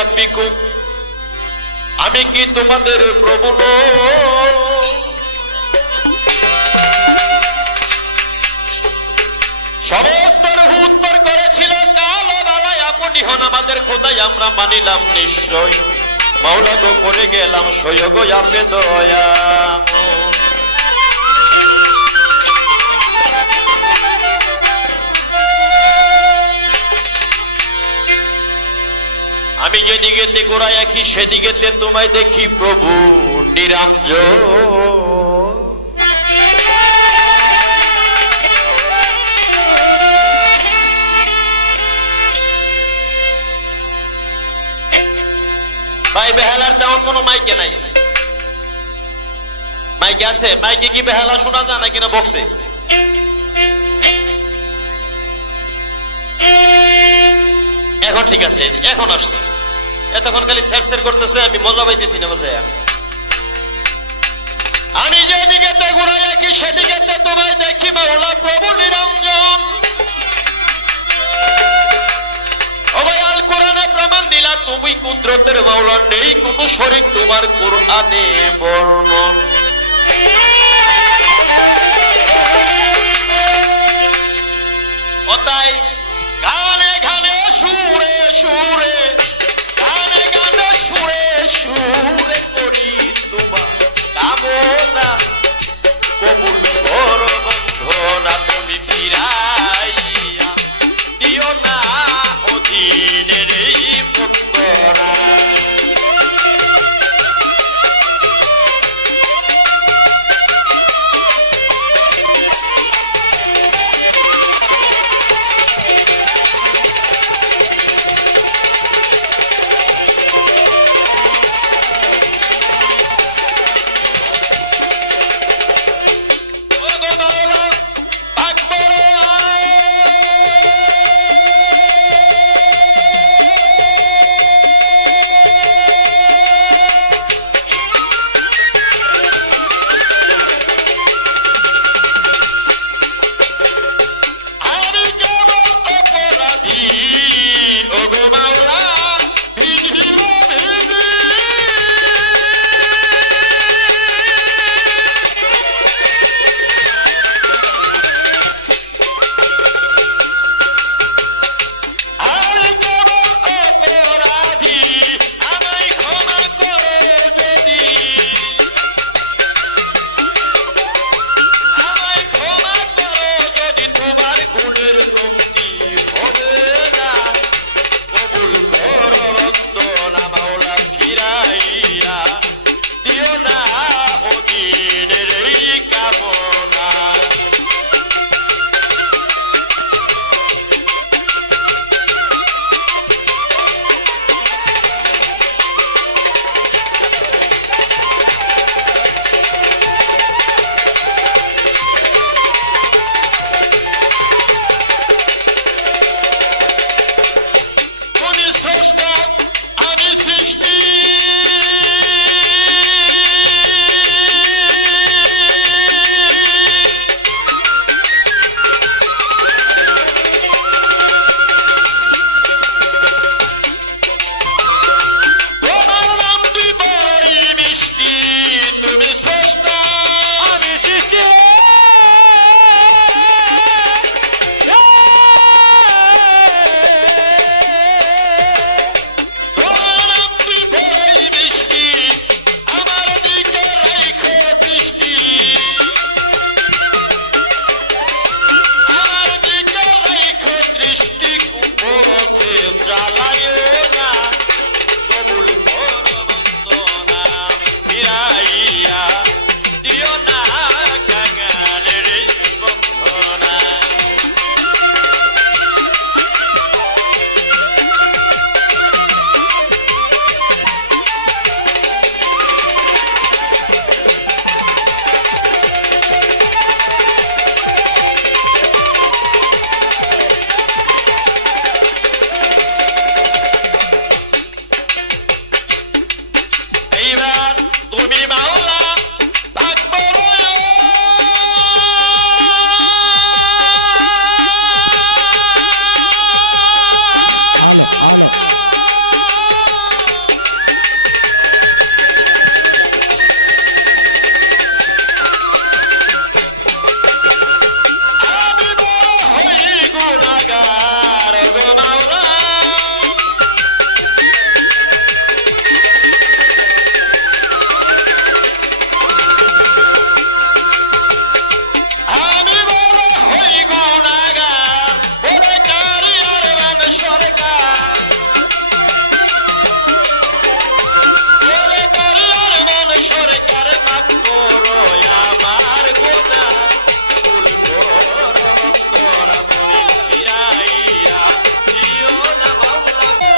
বিরাব্বিকুম, আমি কি তোমাদের প্রভু নই? সমস্ত রূহ উত্তর করেছিল, কালো বালায় আপনি হন আমাদের খোদাই, আমরা মানিলাম নিশ্চয়। মাওলা গো করে গেলাম সৈয়গ আপে দয়া। আমি যেদিকেতে গোড়ায় আঁকি সেদিকেতে তোমায় দেখি প্রভু নিরঞ্জন। ভাই বেহালার তেমন কোনো মাইকে নাই। মাইকে আছে? মাইকে কি বেহালা শোনা যায় না কিনা বক্সে? এখন ঠিক আছে, এখন আসছে। এতক্ষণ খালি স্যার স্যার করতেছে, আমি মজা পাইতেছি না মজা। আমি যেদিকেতে ঘুরাই আঁকি সেদিকেতে তোমায় দেখি মাওলা প্রভু নিরঞ্জন। ও ভাই আল কোরআনে প্রমাণ দিলা তুমি কুদরতের মাওলা, নেই কোনো শরীক তোমার কোরআনে বর্ণন। ও তাই গানে গানে সুরে সুরে, গানে গানে সুরে সুরে করি তোমার কামনা, কবুল কর বন্ধনা তুমি ফিরাইয়া দিও না অধীনের এই বন্দনা। গোনা ভুল কর ভক্তরা তুমি ফিরাইয়া দিও না মাওলা গো।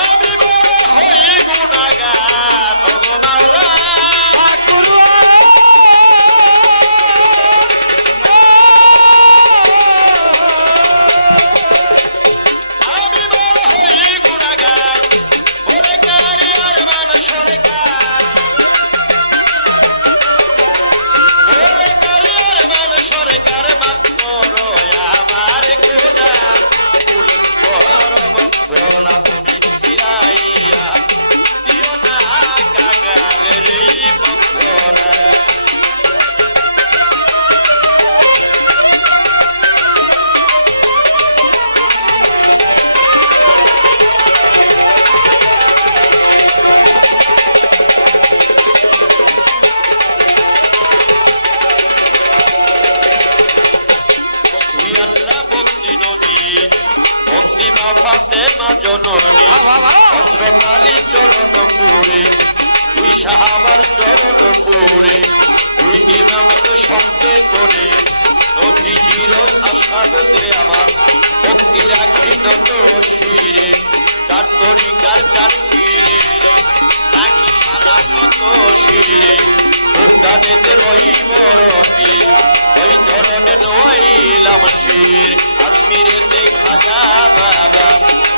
আমি বড় হই গুনাহগার ওগো মাওলা ঠাকুর। আমি বড় হই গুনাহগার ওরে কারি আর মান সরকার ওরে কারি আর মান সরকার মাফ করো আমার গুনাহ ভুল কর ভক্তরা তুমি ফিরাইয়া দিও না কাঙালের এই ভক্তরা। ভক্তি আল্লাহ ভক্তি নবী ভক্তি মা ফাতেমা জননী হযরত আলী চরণ পুরে দুই সাহাবার চরণ পুরে দুই ইমামকে সঙ্গে করে নবীজির আশাগতে আমার ভক্তি রাখি নত শিরে চার তরিকার চার পীরে রাখি সালামত শিরে উর্দানেতে রহিব রবি ওই চরণে নইলাম শির আজমিরেতে খাজা বাবা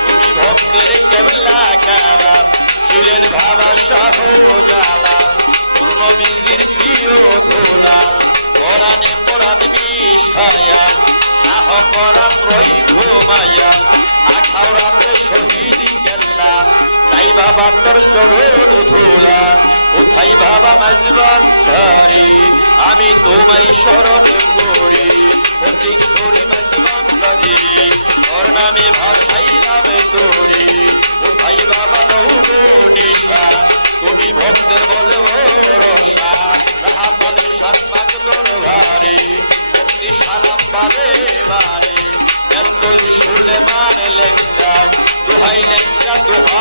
তুমি ভক্তের কেবলা কাবা ছিলেন বাবা শাহ জালাল পূর্ণ বীজির প্রিয় দোলাল কোরআনে কোরআন মিশায়া শাহ পরাণ রই ঘুমায়া আখাউরাতে শহীদ কেল্লা চাই বাবা তোর চরণ ধুলা কোথায় বাবা মাঝবান ধারি আমি তোমায় স্মরণ করি প্রতীক ছড়ি মাঝবান ধারি তোর নামে ভাসাইলাম করি কোথায় বাবা রহুব নিশা তুমি ভক্তের বলে ভরসা রাহাতালি সারপাক দরবারে ভক্তি সালাম বারে বারে তেলতলি সুলে মারে লেংটা দোহাই লেংটা দোহা